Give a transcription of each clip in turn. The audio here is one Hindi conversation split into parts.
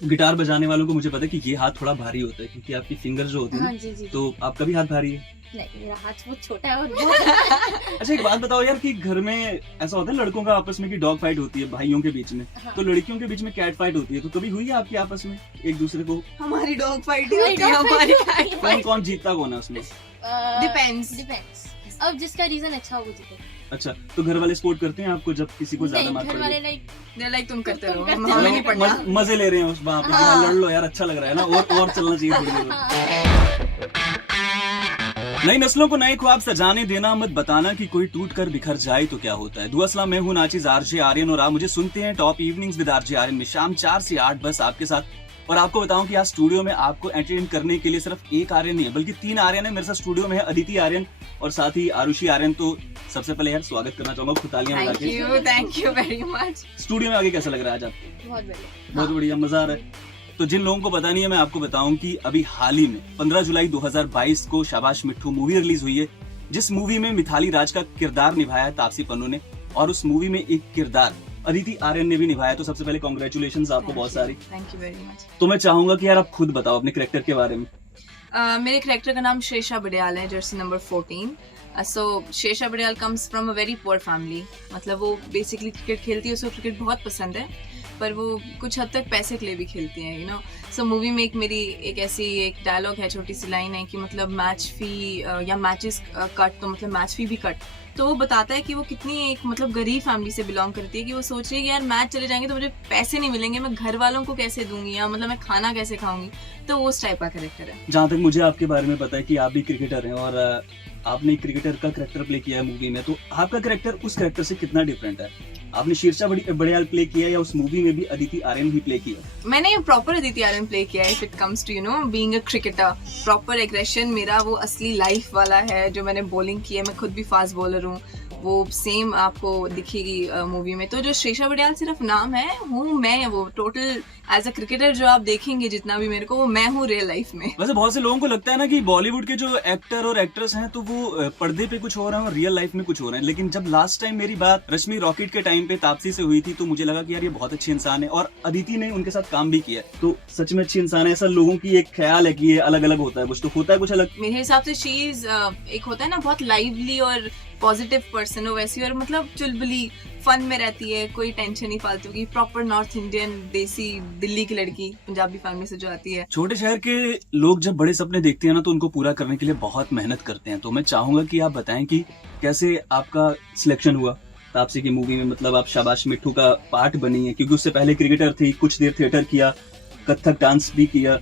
गिटार बजाने वालों को मुझे पता है कि ये हाथ थोड़ा भारी होता है क्योंकि आपकी फिंगर जो होती है हाँ ना, जी, जी, जी। तो आपका भी हाथ भारी है। नहीं, मेरा हाथ बहुत छोटा है और बहुत अच्छा एक बात बताओ यार कि घर में ऐसा होता है लड़कों का आपस में कि डॉग फाइट होती है भाइयों के बीच में, हाँ। तो लड़कियों के बीच में कैट फाइट होती है, तो कभी हुई है आपकी आपस में एक दूसरे को? हमारी डॉग फाइट ही हमारी होती है, dog हमारी fight cat होती है। कौन कौन जीतता कौन है उसमें? Depends. डिपेंड्स। अब जिसका रीजन अच्छा हो वो जीते। अच्छा, तो घर वाले सपोर्ट करते हैं आपको जब किसी को ज्यादा नहीं, मार घर पड़ी वाले है? लाइक They're like तुम करते तुम रहो, करते हमें रहो। नहीं पढ़ना। मजे ले रहे हैं उस वहाँ पे कि हाँ लड़ लो यार, अच्छा लग रहा है ना, और चलना चाहिए थोड़ी देर और। नई नस्लों को नए ख्वाब सजाने देना, मत बताना कि कोई टूट कर बिखर जाए तो क्या होता है। दुआसला मैं हूँ नाचिज आरजे आर्यन और आप मुझे सुनते हैं top evenings with RJ Aryan में शाम 4 से 8 बस आपके साथ। और आपको बताऊं कि आज स्टूडियो में आपको एंटरटेन करने के लिए सिर्फ एक आर्यन नहीं है बल्कि 3 आर्यन है। मेरे साथ स्टूडियो में है अदिति आर्यन और साथ ही आरुषि आर्यन। तो सबसे पहले यार स्वागत करना चाहूंगा, खुद तालियां बजा Thank के। you very much. स्टूडियो में आगे कैसा लग रहा है आज आपको? बहुत बढ़िया। बहुत बढ़िया, मजा आ रहा है। तो जिन लोगों को पता नहीं है मैं आपको बताऊं कि अभी हाल ही में 15 जुलाई 2022 को शाबाश मिट्ठू मूवी रिलीज हुई है, जिस मूवी में मिथाली राज का किरदार निभाया है तापसी पन्नू ने, और उस मूवी में एक किरदार अदिति आर्यन ने भी निभाया। तो सबसे पहले कॉन्ग्रेचुलेशन आपको बहुत सारी। Thank you very much. तो मैं चाहूंगा कि यार आप खुद बताओ अपने कैरेक्टर के बारे में। मेरे करेक्टर का नाम श्रेषा बड़ियाल है, jersey number 14। So Shresha Badiyal comes from a very poor family. मतलब वो बेसिकली क्रिकेट खेलती है, उसको क्रिकेट बहुत पसंद है, पर वो कुछ हद तक पैसे के लिए भी खेलती हैं, यू नो। सो मूवी में एक ऐसी एक डायलॉग है, छोटी सी लाइन है कि मतलब मैच फी या मैचेस कट, तो मतलब मैच फी भी कट। तो वो बताता है कि वो कितनी एक मतलब गरीब फैमिली से बिलोंग करती है, कि वो सोच रही है कि यार मैच चले जाएंगे तो मुझे पैसे नहीं मिलेंगे, मैं घर वालों को कैसे दूंगी या मतलब मैं खाना कैसे खाऊंगी। तो वो उस टाइप का कैरेक्टर है। जहाँ तक मुझे आपके बारे में पता है कि आप भी क्रिकेटर हैं और आपने एक क्रिकेटर का कैरेक्टर प्ले किया है मूवी में, तो आपका कैरेक्टर उस कैरेक्टर से कितना डिफरेंट है? आपने शीर्षा बड़ियाल प्ले किया या उस मूवी में भी अदिति आर्यन ही प्ले किया? मैंने प्रॉपर अदिति आर्यन प्ले किया है। If it comes to you know being a cricketer, proper aggression मेरा वो असली लाइफ वाला है। जो मैंने बॉलिंग की है, मैं खुद भी फास्ट बॉलर हूँ, वो सेम आपको दिखेगी मूवी में। तो जो श्रेषा बड़ियाल सिर्फ नाम है, हूँ मैं वो टोटल एज अ क्रिकेटर जो आप देखेंगे जितना भी मेरे को, वो मैं हूँ रियल लाइफ में। वैसे बहुत से लोगों को लगता है ना कि बॉलीवुड के जो एक्टर और एक्ट्रेस हैं तो वो पर्दे पे कुछ हो रहे हैं और रियल लाइफ में कुछ हो रहे हैं, लेकिन जब लास्ट टाइम मेरी बात रश्मि रॉकेट के टाइम पे तापसी से हुई थी तो मुझे लगा कि यार ये बहुत अच्छे इंसान है, और अदिति ने उनके साथ काम भी किया है, तो सच में अच्छी इंसान है। ऐसा लोगों की एक ख्याल है कि ये अलग अलग होता है, कुछ तो होता है कुछ अलग। मेरे हिसाब से शी इज एक होता है ना बहुत लाइवली और पॉजिटिव पर्सन हो वैसी, और मतलब चुलबुली फन में रहती है, कोई टेंशन नहीं फालतू की, प्रॉपर नॉर्थ इंडियन देसी दिल्ली की लड़की पंजाबी फैमिली से जो आती है। छोटे शहर के लोग जब बड़े सपने देखते हैं ना तो उनको पूरा करने के लिए बहुत मेहनत करते हैं। तो मैं चाहूंगा कि आप बताएं कि कैसे आपका सिलेक्शन हुआ तापसी की मूवी में, मतलब आप शाबाश मिट्ठू का पार्ट बनी है, क्योंकि उससे पहले क्रिकेटर थी, कुछ देर थिएटर किया, कथक डांस भी किया,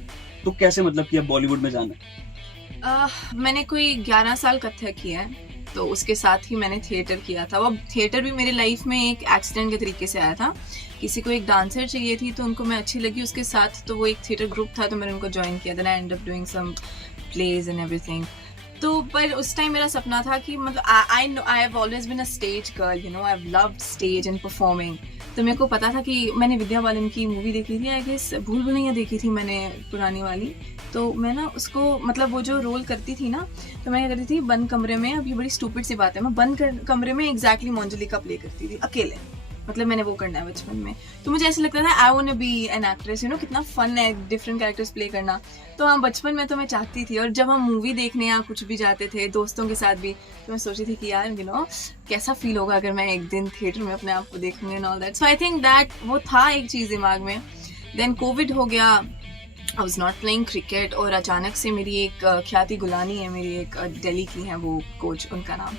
तो कैसे मतलब कि आप बॉलीवुड में जाना? मैंने कोई 11 साल कथक किया है, तो उसके साथ ही मैंने थिएटर किया था। वो थिएटर भी मेरी लाइफ में एक एक्सीडेंट के तरीके से आया था। किसी को एक डांसर चाहिए थी तो उनको मैं अच्छी लगी उसके साथ, तो वो एक थिएटर ग्रुप था तो मैंने उनको ज्वाइन किया। Then I end up doing some plays and everything. तो पर उस टाइम मेरा सपना था कि मतलब I have always been a stage girl, you know, I have loved stage and performing. तो मेरे को पता था कि मैंने विद्या बालन की मूवी देखी थी, आई गेस भूल भुलैया देखी थी मैंने पुरानी वाली। तो मैं ना उसको मतलब वो जो रोल करती थी ना, तो मैं क्या करती थी बंद कमरे में, अब ये बड़ी स्टूपिड सी बात है, मैं बंद कमरे में एग्जैक्टली मंजलिका प्ले करती थी अकेले। मतलब मैंने वो करना है बचपन में, तो मुझे ऐसा लगता था I want to be an actress, you know, कितना फन है डिफरेंट कैरेक्टर्स प्ले करना। तो हाँ बचपन में तो मैं चाहती थी, और जब हम मूवी देखने या कुछ भी जाते थे दोस्तों के साथ भी, तो मैं सोचती थी कि यार यू नो कैसा फील होगा अगर मैं एक दिन थिएटर में अपने आप को देखूंगी and all that. So I think that वो था एक चीज़ दिमाग में। देन कोविड हो गया, I was not playing cricket, और अचानक से मेरी एक ख्याति गुलानी है, मेरी एक दिल्ली की है वो कोच, उनका नाम,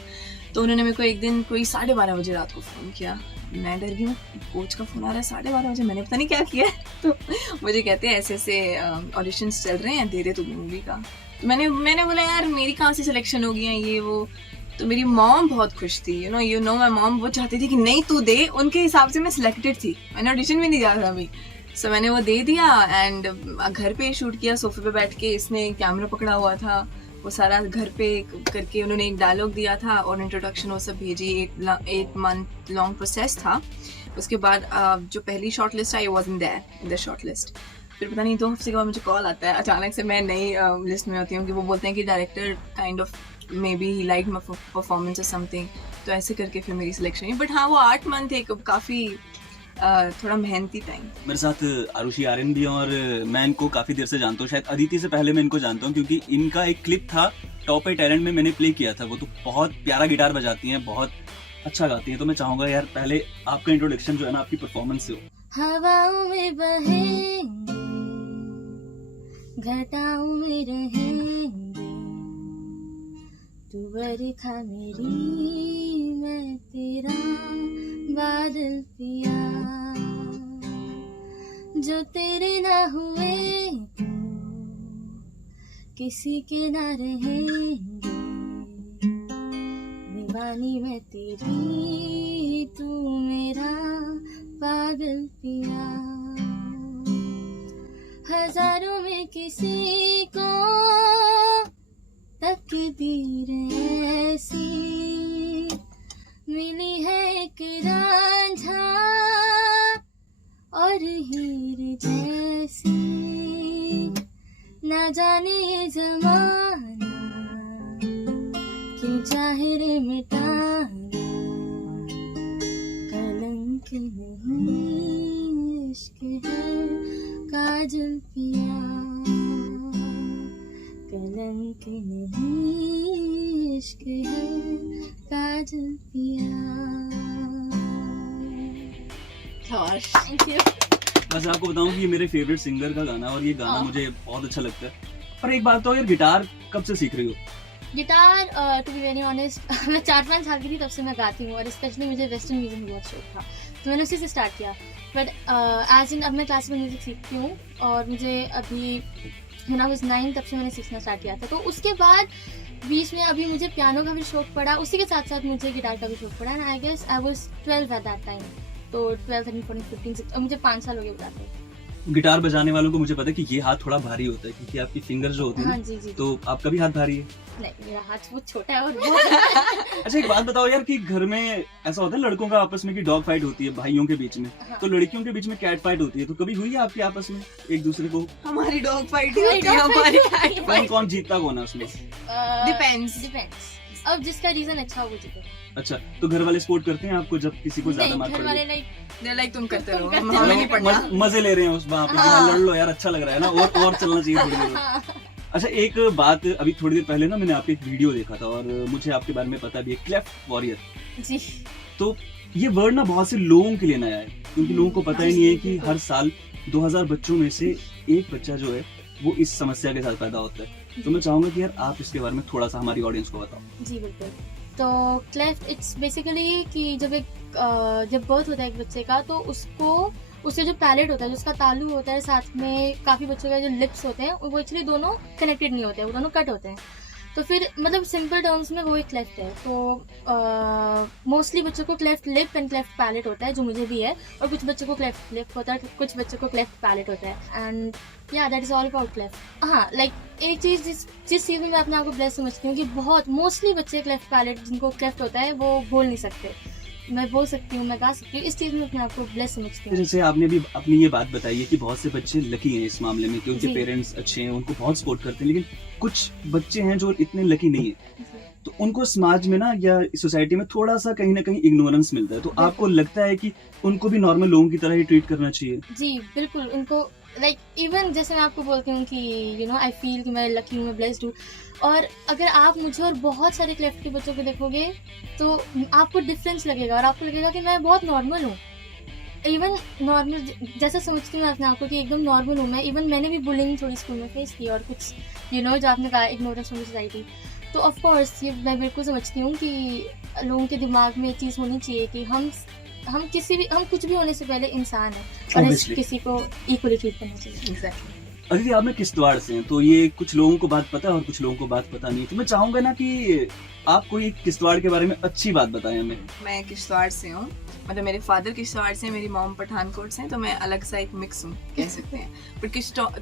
तो उन्होंने मेरे को एक दिन कोई 12:30 बजे रात को फ़ोन किया। मैं डर गई, मैं कोच का फ़ोन आ रहा है 12:30 बजे, मैंने पता नहीं क्या किया है। तो मुझे कहते हैं ऐसे ऐसे ऑडिशंस चल रहे हैं, दे दे तू मूवी का। तो मैंने बोला यार मेरी कहाँ से सिलेक्शन हो गई है ये वो। तो मेरी मॉम बहुत खुश थी, यू नो माई मॉम, वो चाहती थी कि नहीं तू दे, उनके हिसाब से मैं सिलेक्टेड थी, मैंने ऑडिशन भी नहीं दिया था अभी। सो मैंने वो दे दिया एंड घर पे शूट किया, सोफे पे बैठ के, इसने कैमरा पकड़ा हुआ था, वो सारा घर पे करके उन्होंने एक डायलॉग दिया था और इंट्रोडक्शन वो सब भेजी। 8 मंथ लॉन्ग प्रोसेस था। उसके बाद जो पहली short list I wasn't there in the short list. फिर पता नहीं 2 हफ्ते के बाद मुझे कॉल आता है अचानक से, मैं नई लिस्ट में होती हूँ, कि वो बोलते हैं कि director kind of may be he like my performance और समथिंग, तो ऐसे करके फिर मेरी सिलेक्शन हुई। बट हाँ वो 8 मंथ एक काफ़ी थोड़ा मेहनती टाइम। मेरे साथ आरुषि आर्यन भी है और मैं इनको काफी देर से जानता हूँ, शायद अदिति से पहले मैं इनको जानता हूँ क्योंकि इनका एक क्लिप था टॉप 8 टैलेंट में, मैंने प्ले किया था। वो तो बहुत प्यारा गिटार बजाती हैं, बहुत अच्छा गाती हैं। तो मैं चाहूंगा यार पहले आपका इंट्रोडक्शन जो है ना आपकी परफॉर्मेंस से हो। हवाओं में बहेंगे, घटाओं में रहेंगे, तू बरखा मेरी मैं तेरा बादल पिया, जो तेरे ना हुए तो किसी के ना रहेंगे, दीवानी मैं तेरी तू मेरा पागल पिया, हजारों में किसी को तकदीर ऐसी मिली है एक रांझा और हीर जैसी, ना जाने ये जमाना क्यों चाहे रे मिटाना, कलंक नहीं इश्क है काजल पिया, कलंक नहीं इश्क है काजल पिया। Thank you. बस आपको बताऊं कि ये मेरे फेवरेट सिंगर का गाना और ये गाना मुझे बहुत अच्छा लगता है। पर एक बात तो यार, गिटार कब से सीख रही हो? Guitar to be very honest मैं 4-5 साल की थी तब से मैं गाती हूँ और स्पेशली मुझे वेस्टर्न म्यूजिक में बहुत शौक था, तो मैंने उसी से स्टार्ट किया। बट एज इन अब मैं क्लासिकल म्यूजिक सीखती हूँ और मुझे अभी when I was 9 तब से मैंने सीखना स्टार्ट किया था। तो उसके बाद बीच में अभी मुझे पियानो का भी शौक पड़ा, उसी के साथ साथ मुझे गिटार का भी शौक पड़ा। And I guess I was 12 at that time, तो 12, 13, 14, 15, 16 और मुझे 5 साल हो गए बजाते हैं। गिटार बजाने वालों को मुझे पता है कि ये हाथ थोड़ा भारी होता है क्योंकि आपकी फिंगर जो होती है हाँ ना, जी जी। तो आपका भी हाथ भारी है? नहीं, मेरा हाथ बहुत छोटा है और बहुत अच्छा एक बात बताओ यार कि घर में ऐसा होता है लड़कों का आपस में कि डॉग फाइट होती है भाइयों के बीच में, हाँ। तो लड़कियों के बीच में कैट फाइट होती है, तो कभी हुई है आपकी आपस में एक दूसरे को? हमारी डॉग फाइट हमारी होती है, dog हमारी fight cat होती है। fight। कौन जीतता कौन है उसमें? डिपेंड्स। अब जिसका रीजन अच्छा हो वो जीते। अच्छा, तो घर वाले सपोर्ट करते हैं आपको जब किसी को ज्यादा नहीं, मार घर पड़े? वाले लाइक लाइक तुम करते रहो, तुम करते हमें रहो। नहीं पढ़ना। मजे ले रहे हैं उस वहाँ पे, हाँ। लड़ लो यार, अच्छा लग रहा है ना, और चलना चाहिए थोड़ी देर। हाँ। अच्छा एक बात, अभी थोड़ी देर पहले ना मैंने आपकी एक वीडियो देखा था और मुझे आपके बारे में पता भी है, क्लेफ्ट वॉरियर। जी तो ये वर्ड ना बहुत से लोगों के लिए नया है क्योंकि लोगों को पता ही नहीं है कि हर साल 2000 बच्चों में से एक बच्चा जो है वो इस समस्या के साथ पैदा होता है। तो मैं चाहूंगा कि यार आप इसके बारे में थोड़ा सा हमारी ऑडियंस को बताओ। जी बिल्कुल। तो क्लेफ्ट इट्स बेसिकली कि जब बर्थ होता है एक बच्चे का, तो उससे जो पैलेट होता है, जो उसका तालू होता है, साथ में काफ़ी बच्चों का जो लिप्स होते हैं वो एक्चुअली दोनों कनेक्टेड नहीं होते हैं, वो दोनों कट होते हैं। तो फिर मतलब सिंपल टर्म्स में वो एक क्लेफ्ट है। तो मोस्टली बच्चों को cleft lip and cleft palate होता है, जो मुझे भी है, और कुछ बच्चों को क्लेफ्ट लिप होता है, कुछ बच्चों को क्लेफ्ट पैलेट होता है। एंड या that is all about cleft. हाँ, लाइक एक चीज़ जिस चीज़ में मैं अपने आप को ब्लेस समझती हूँ कि बहुत मोस्टली बच्चे क्लेफ्ट पैलेट जिनको क्लेफ्ट होता है वो बोल नहीं सकते। मैं बोल सकती हूँ, मैं गा सकती हूँ, इस चीज़ में अपने आप को ब्लेस समझती हूँ। जैसे आपने भी अपनी ये बात बताई है कि बहुत से बच्चे लकी हैं इस मामले में कि उनके जी। पेरेंट्स अच्छे हैं, उनको बहुत सपोर्ट करते हैं, लेकिन कुछ बच्चे हैं जो इतने लकी नहीं है, तो उनको समाज में ना या सोसाइटी में थोड़ा सा कहीं ना कहीं इग्नोरेंस मिलता है। तो आपको लगता है कि उनको भी नॉर्मल लोगों की तरह ही ट्रीट करना चाहिए? जी बिल्कुल। उनको लाइक इवन जैसे मैं आपको बोलती हूँ कि यू नो आई फील कि मैं लकी हूँ, मैं ब्लेस्ड हूँ, और अगर आप मुझे और बहुत सारे क्लेफ्ट के बच्चों को देखोगे तो आपको डिफरेंस लगेगा और आपको लगेगा कि मैं बहुत नॉर्मल हूँ। इवन नॉर्मल जैसा समझती हूँ अपने आपको कि एकदम नॉर्मल हूँ मैं। इवन मैंने भी बुलिंग थोड़ी स्कूल में फेस की और कुछ जो आपने कहा इग्नोरेंस फ्रॉम सोसाइटी, तो ऑफ कोर्स ये मैं बिल्कुल समझती हूँ कि लोगों के दिमाग में एक चीज़ होनी चाहिए कि हम कुछ भी होने से पहले इंसान है और Obviously. किसी को इक्वली ट्रीट करना चाहिए। Exactly. अदिति आप में किश्तवाड़ से हैं, तो ये कुछ लोगों को बात पता है और कुछ लोगों को बात पता नहीं, तो मैं चाहूंगा ना कि आप कोई किश्तवाड़ के बारे में अच्छी बात बताएं हमें। मैं किश्तवाड़ से हूँ, मतलब मेरे फादर किश्तवाड़ से, मेरी मॉम पठानकोट से, तो मैं अलग सा एक मिक्स हूँ कह सकते हैं। But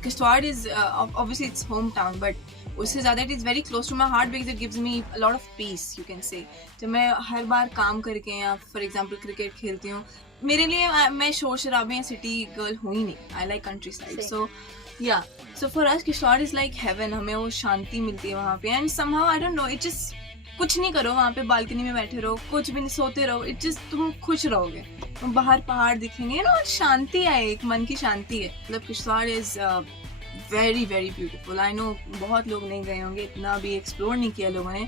Kishtwar is obviously it's home town, but उससे ज़्यादा it is very close to my heart because it gives me a lot of peace, you can say. तो मैं हर बार काम करके या फॉर एग्जाम्पल क्रिकेट खेलती हूँ, मेरे लिए मैं शोर शराबे या सिटी गर्ल हूँ ही नहीं। आई लाइक कंट्री साइड, सो या so for us Kishtwar is like heaven. हमें वो शांति मिलती है वहाँ पे, and somehow I don't know, it just कुछ नहीं करो, वहाँ पे बालकनी में बैठे रहो, कुछ भी नहीं, सोते रहो, इट जस्ट तुम खुश रहोगे। तुम बाहर पहाड़ दिखेंगे ना, और शांति है, एक मन की शांति है। मतलब Kishtwar is very very beautiful. I know बहुत लोग नहीं गए होंगे, इतना भी एक्सप्लोर नहीं किया लोगों ने।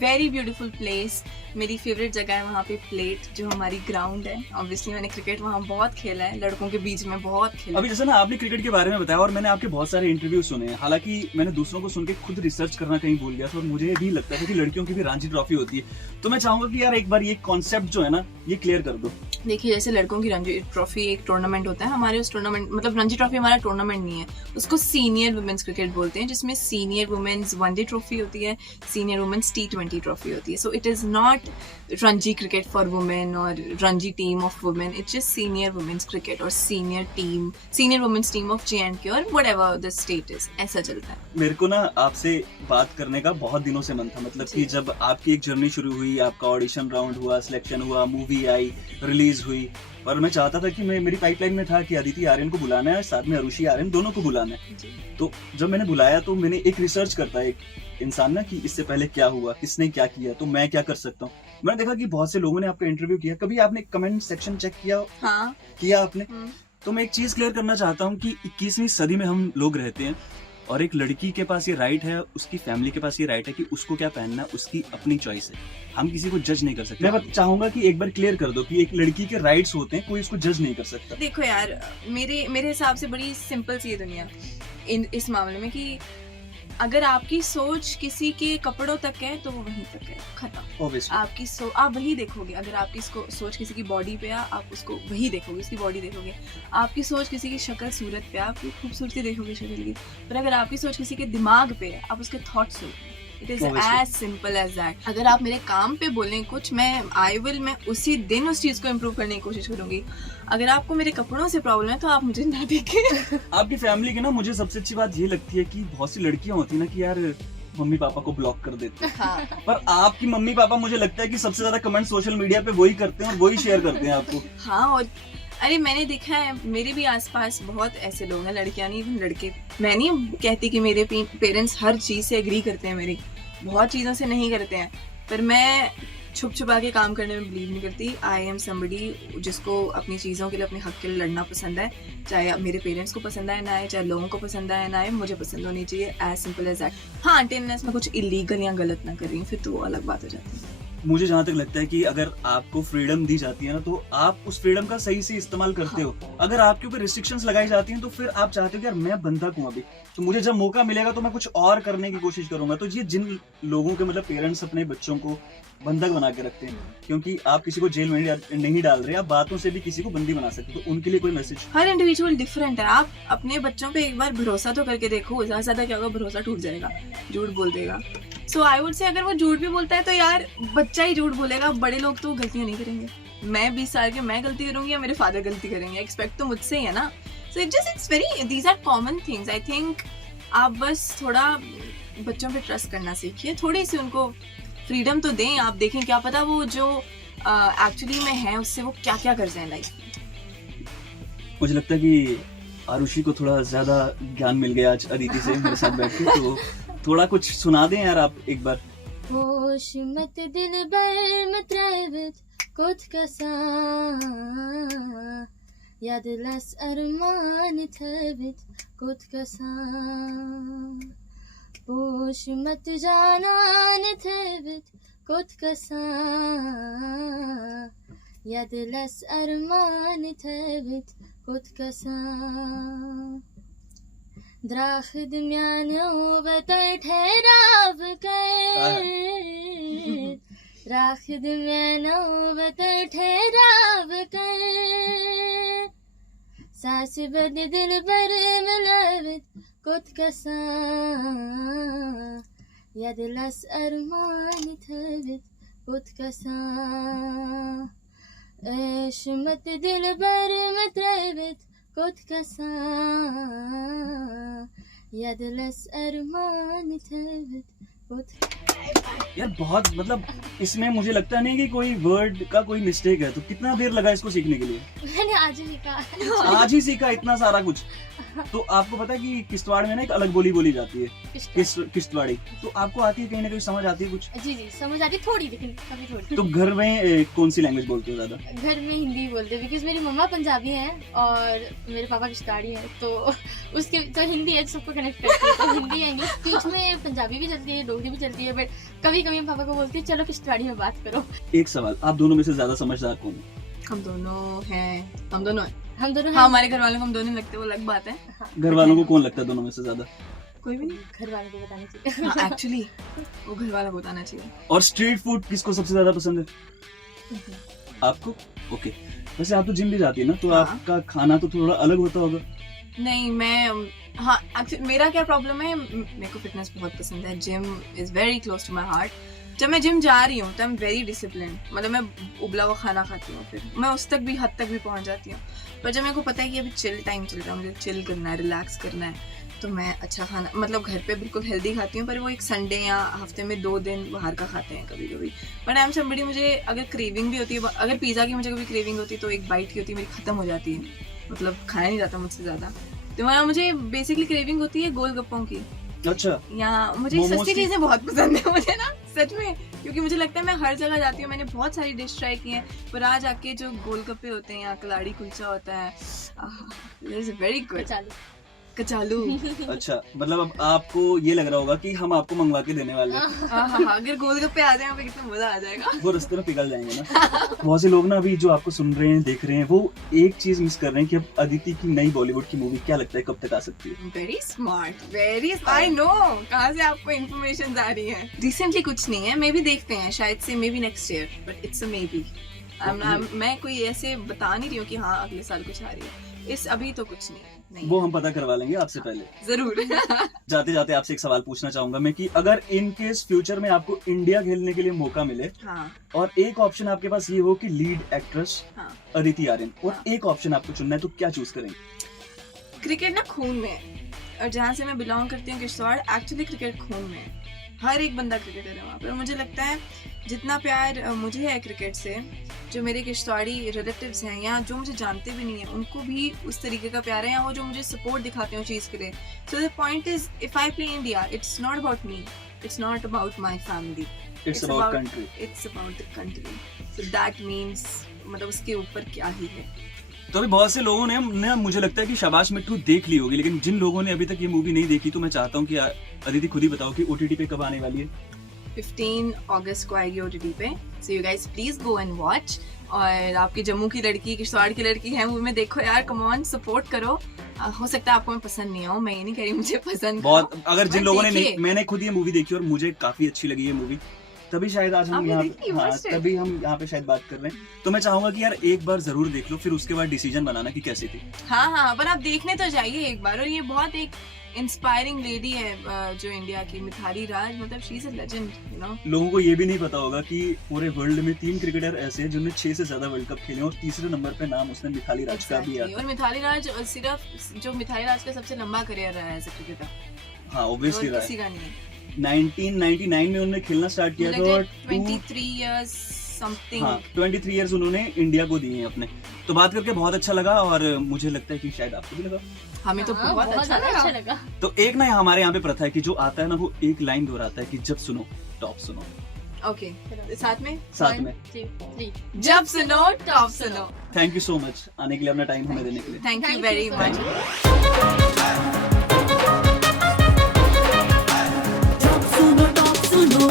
Very beautiful place. मेरी फेवरेट जगह है वहाँ पे प्लेट, जो हमारी ग्राउंड है। ऑब्वियसली मैंने क्रिकेट वहाँ बहुत खेला है, लड़कों के बीच में बहुत खेला। अभी जैसे ना आपने क्रिकेट के बारे में बताया और मैंने आपके बहुत सारे इंटरव्यू सुने हैं, हालांकि मैंने दूसरों को सुन के खुद रिसर्च करना कहीं भूल गया था और मुझे भी लगता था कि लड़कियों की भी रणजी ट्रॉफी होती है। तो मैं चाहूंगा कि यार एक बार ये कॉन्सेप्ट जो है ना ये क्लियर कर दो। देखिए, जैसे लड़कों की रणजी ट्रॉफी एक टूर्नामेंट होता है, हमारे उस टूर्नामेंट, मतलब रणजी ट्रॉफी हमारा टूर्नामेंट नहीं है, उसको सीनियर वुमेन्स क्रिकेट बोलते हैं, जिसमें सीनियर वुमेन्स वनडे ट्रॉफी होती है, सीनियर वुमेन्स T20 ट्रॉफी होती है। So it is not Ranji cricket for women और Ranji team of women, it's just senior women's cricket और senior women's team of J&K और व्हाटएवर द स्टेट इज, ऐसा चलता है। मेरे को ना आपसे बात करने का बहुत दिनों से मन था, मतलब कि जब आपकी एक जर्नी शुरू हुई, आपका ऑडिशन राउंड हुआ, सिलेक्शन हुआ, मूवी आई, रिलीज हुई, और मैं चाहता था कि मेरी पाइपलाइन में था कि अदिति आर्यन को बुलाना है, साथ में अरुषि आर्यन, दोनों को बुलाना है। तो जब मैंने बुलाया तो मैंने एक रिसर्च करता है एक इंसान ना, कि इससे पहले क्या हुआ, किसने क्या किया, तो मैं क्या कर सकता हूँ। मैंने देखा कि बहुत से लोगों ने आपका इंटरव्यू किया। कभी आपने कमेंट सेक्शन चेक किया? हाँ किया आपने? तो मैं एक चीज क्लियर करना चाहता हूँ कि 21वीं सदी में हम लोग रहते हैं और एक लड़की के पास ये राइट है, उसकी फैमिली के पास ये राइट है कि उसको क्या पहनना, उसकी अपनी चॉइस है, हम किसी को जज नहीं कर सकते। मैं चाहूंगा कि एक बार क्लियर कर दो कि एक लड़की के राइट्स होते हैं, कोई उसको जज नहीं कर सकता। देखो यार, मेरे हिसाब से बड़ी सिंपल सी है दुनिया इस मामले में, कि अगर आपकी सोच किसी के कपड़ों तक है तो वो वहीं तक है, खत्म। आपकी आप वही देखोगे। अगर आपकी सोच किसी की बॉडी पे है, आप उसको वही देखोगे, उसकी बॉडी देखोगे। आपकी सोच किसी की शक्ल सूरत पे है, आप खूबसूरती देखोगे शक्ल की। पर अगर आपकी सोच किसी के दिमाग पे है, आप उसके थॉट्स देखोगे। It is as simple as that. अगर आप मेरे काम पे बोलें कुछ, मैं उसी दिन उस चीज को इम्प्रूव करने की कोशिश करूंगी। अगर आपको मेरे कपड़ों से प्रॉब्लम है तो आप मुझे ना देखें। आपकी फैमिली की ना मुझे सबसे अच्छी बात ये लगती है कि बहुत सी लड़कियां होती है ना कि यार मम्मी पापा को ब्लॉक कर देते हैं। हाँ। पर आपकी मम्मी पापा मुझे लगता है कि सबसे ज्यादा कमेंट सोशल मीडिया पे वही करते हैं और वही शेयर करते हैं आपको। हाँ, और अरे मैंने देखा है, मेरे भी आसपास बहुत ऐसे लोग हैं, लड़कियां नहीं इवन लड़के। मैं नहीं कहती कि मेरे पेरेंट्स हर चीज से एग्री करते हैं, मेरी बहुत चीज़ों से नहीं करते हैं, पर मैं छुप छुपा के काम करने में बिलीव नहीं करती। आई एम समबडी जिसको अपनी चीज़ों के लिए, अपने हक के लिए लड़ना पसंद है, चाहे मेरे पेरेंट्स को पसंद आए ना आए, चाहे लोगों को पसंद आए ना आए, मुझे पसंद होनी चाहिए, एज सिंपल एज दैट। हाँ, अटेंडेंस में कुछ इलीगल या गलत ना कर रही हूँ, फिर तो वो अलग बात हो जाती है। मुझे जहाँ तक लगता है कि अगर आपको फ्रीडम दी जाती है ना, तो आप उस फ्रीडम का सही से इस्तेमाल करते हो। अगर आपके ऊपर रिस्ट्रिक्शंस लगाई जाती हैं तो फिर आप चाहते हो कि यार मैं बंधक हूँ अभी, तो मुझे जब मौका मिलेगा तो मैं कुछ और करने की कोशिश करूंगा। तो ये जिन लोगों के मतलब पेरेंट्स अपने बच्चों को बंधक बना के रखते हैं, क्योंकि आप किसी को जेल में नहीं डाल रहे, आप बातों से भी किसी को बंदी बना सकते हो, तो उनके लिए कोई मैसेज? हर इंडिविजुअल डिफरेंट है। आप अपने बच्चों पे एक बार भरोसा तो करके देखो, ज्यादा से ज्यादा क्या होगा, भरोसा टूट जाएगा, झूठ बोल देगा। सो आई वुड से अगर वो झूठ भी बोलता है तो यार बच्चा ही झूठ बोलेगा, बड़े लोग तो गलतियां नहीं करेंगे। मैं 20 साल के मैं गलती करूंगी या मेरे फादर गलती करेंगे, एक्सपेक्ट तो मुझसे ही है ना। So it's very, these are common things. I think आप बस थोड़ा बच्चों पे ट्रस्ट करना सीखिए, थोड़ी सी उनको फ्रीडम तो दें। आप देखें, क्या पता वो जो एक्चुअली में है उससे वो क्या क्या कर जाए लाइफ में। मुझे लगता है कि आरुषि को थोड़ा ज्यादा ज्ञान मिल गया आज अदिति से मेरे साथ बैठ के, तो थोड़ा कुछ सुना दें यार आप एक बार। होश मत दिलबर मित्रवित कुछ कसा यादलस अरमान थवित कुछ कसा होश मत जानान थवित कुछ कसा यादलस अरमान थवित कुछ कसा द्राखद म्यानो बतर ठहराव कर राखद म्यानो बतर ठहराव कर सास बद दिल पर मिलावित कुत कसा यादलस अरमान थवित कुत कसा ऐश मत दिल पर मित्रवित कुत कसा यादलस अरमान थवित कुत यार बहुत मतलब इसमें मुझे लगता नहीं कि कोई वर्ड का कोई मिस्टेक है। तो कितना देर लगा इसको सीखने के लिए? मैंने आज ही सीखा। आज ही सीखा इतना सारा कुछ? तो आपको पता है कि किश्तवाड़ में ना एक अलग बोली बोली जाती है, किश्तवाड़ी। तो आपको आती है, कहीं ना कहीं समझ आती है कुछ? जी जी समझ आती थोड़ी, लेकिन कभी थोड़ी। तो घर में कौन सी लैंग्वेज बोलते हो ज्यादा? घर में हिंदी बोलते हैं, बिकॉज मेरी मम्मा पंजाबी हैं और मेरे पापा किश्तवाड़ी हैं, तो उसके तो हिंदी है, सबको कनेक्ट करती है। तो हिंदी है, इंग्लिश बीच में पंजाबी भी चलती है, डोगरी भी चलती है, बट कभी कभी पापा को बोलती है चलो किश्तवाड़ी में बात करो। एक सवाल, आप दोनों में से ज्यादा समझदार कौन है? हम दोनों हैं, हम दोनों हैं। हम दोनों हाँ, हमारे घर वालों को हम दोनों लगते हैं, वो अलग बात है। घर वालों को कौन लगता है दोनों में से ज्यादा? कोई भी नहीं। घर वालों को बताना चाहिए। हाँ, एक्चुअली वो घर वाला बताना चाहिए। और स्ट्रीट फूड किसको सबसे ज्यादा पसंद है? आपको? ओके। वैसे आप तो जिम भी जाती है ना, तो हाँ। आपका खाना तो थोड़ा अलग होता होगा। नहीं, मैं हाँ एक्चुअली मेरा क्या प्रॉब्लम है, मेरे को फिटनेस बहुत पसंद है। Gym is very close to my heart. जब मैं जिम जा रही हूँ तो आई एम वेरी डिसिप्लिन, मतलब मैं उबला हुआ खाना खाती हूँ, फिर मैं उस तक भी हद तक भी पहुँच जाती हूँ। पर जब मेरे को पता है कि अभी चिल टाइम चल रहा है, मुझे चिल करना है, रिलैक्स करना है, तो मैं अच्छा खाना, मतलब घर पे बिल्कुल हेल्दी खाती हूँ। पर वो एक संडे या हफ्ते में 2 दिन बाहर का खाते हैं कभी कभी। बट आई एम समबडी, मुझे अगर क्रेविंग भी होती है, अगर पिज़्ज़ा की मुझे कभी क्रेविंग होती है तो एक बाइट की होती है, मेरी खत्म हो जाती है, मतलब खाया नहीं जाता मुझसे ज़्यादा। तो मुझे बेसिकली क्रेविंग होती है गोलगप्पों की। अच्छा। यहाँ मुझे मोमोज सस्ती की? चीजें बहुत पसंद है मुझे ना, सच में, क्योंकि मुझे लगता है मैं हर जगह जाती हूँ, मैंने बहुत सारी डिश ट्राई की हैं, पर आज आके जो गोलगप्पे होते हैं या कलाड़ी कुलचा होता है, इज वेरी गुड। कचालू। अच्छा, मतलब अब आपको ये लग रहा होगा कि हम आपको मंगवा के देने वाले हैं। हाँ, अगर गोलगप्पे आ जाए तो कितना मजा आ जाएगा। वो रास्ते में पिघल जाएंगे ना। बहुत से लोग ना अभी जो आपको सुन रहे हैं, देख रहे हैं, वो एक चीज मिस कर रहे हैं कि अब अदिति की नई बॉलीवुड की मूवी क्या लगता है कब तक आ सकती है? Very smart, very, I know कहाँ से आपको इन्फॉर्मेशन आ रही है। रिसेंटली कुछ नहीं है, मे बी देखते हैं, शायद से may be next year, but it's a may be. मैं कोई ऐसे बता नहीं रही हूँ कि हाँ अगले साल कुछ आ रही है, इस अभी तो कुछ नहीं। वो हम पता करवा लेंगे आपसे पहले। जरूर। जाते जाते आपसे एक सवाल पूछना चाहूंगा मैं कि अगर इन केस फ्यूचर में आपको इंडिया खेलने के लिए मौका मिले, हाँ, और एक ऑप्शन आपके पास ये हो कि लीड एक्ट्रेस हाँ, अदिति आर्यन, और हाँ। एक ऑप्शन आपको चुनना है, तो क्या चूज करेंगे? क्रिकेट ना खून में है, और जहाँ से मैं बिलोंग करती हूँ किश्तवाड़, एक्चुअली क्रिकेट खून में है। हर एक बंदा क्रिकेटर है वहाँ पर। मुझे लगता है जितना प्यार मुझे है क्रिकेट से, जो मेरे किश्तवाड़ी रिलेटिव्स हैं या जो मुझे जानते भी नहीं है, उनको भी उस तरीके का प्यार है, या वो जो मुझे सपोर्ट दिखाते हैं चीज़ के लिए। So the point is, if I play India, it's not about me, it's not about my family, it's about country, it's about the country. So that means, मतलब उसके ऊपर क्या ही है। तो अभी बहुत से लोगों ने मुझे लगता है कि शाबाश मिट्ठू देख ली होगी, लेकिन जिन लोगों ने अभी तक ये मूवी नहीं देखी, तो मैं चाहता हूँ कि अदिति खुद ही बताओ कि OTT पे कब आने वाली है? 15 अगस्त को आएगी OTT पे, so you guys please go and watch. और आपकी जम्मू की लड़की, किश्तवाड़ की लड़की है मूवी में, देखो यार, कम ऑन, सपोर्ट करो। हो सकता है आपको मैं पसंद नहीं आऊँ, मैं ये नहीं कह रही मुझे पसंद बहुत, करो। अगर जिन बस लोगों ने देखिए। नहीं, मैंने खुद ये मूवी देखी और मुझे काफी अच्छी लगी ये मूवी, तभी शायद आज हम आपने यहाँ देखी? हाँ, Watched it? तभी हम यहाँ पे शायद बात कर रहे हैं। तो मैं चाहूंगा कि यार एक बार जरूर देख लो, फिर उसके बाद डिसीजन बनाना कि कैसी थी। हाँ, पर आप देखने तो जाइए एक बार। और ये बहुत एक इंस्पायरिंग लेडी है जो इंडिया की, मिथाली राज, मतलब she is a legend, you know. लोगों को ये भी नहीं पता होगा कि पूरे वर्ल्ड में 3 क्रिकेटर ऐसे हैं जिन्होंने 6 से ज्यादा वर्ल्ड कप खेले, और तीसरे नंबर पे नाम उसने मिथाली राज का भी और मिथाली राज सिर्फ, जो मिथाली राज का सबसे लंबा करियर रहा है एज अ क्रिकेटर, हाँ ऑब्वियसली रहा किसी है। का नहीं है। 1999 में उन्होंने खेलना स्टार्ट किया था, और 23 years something। हाँ 23 इयर्स उन्होंने इंडिया को दिए हैं अपने। तो बात करके बहुत अच्छा लगा, और मुझे लगता है कि शायद आपको भी लगा। हमें तो हाँ, बहुत अच्छा अच्छा लगा। लगा। तो एक ना हमारे यहाँ पे प्रथा है कि जो आता है ना, वो एक लाइन दोहराता है कि जब सुनो टॉप सुनो। ओके, साथ में 1 2 3। जब सुनो टॉप सुनो। थैंक यू सो मच आने के लिए, अपना टाइम हमें देने के लिए। Thank you Thank you very so much. much. Top Suno,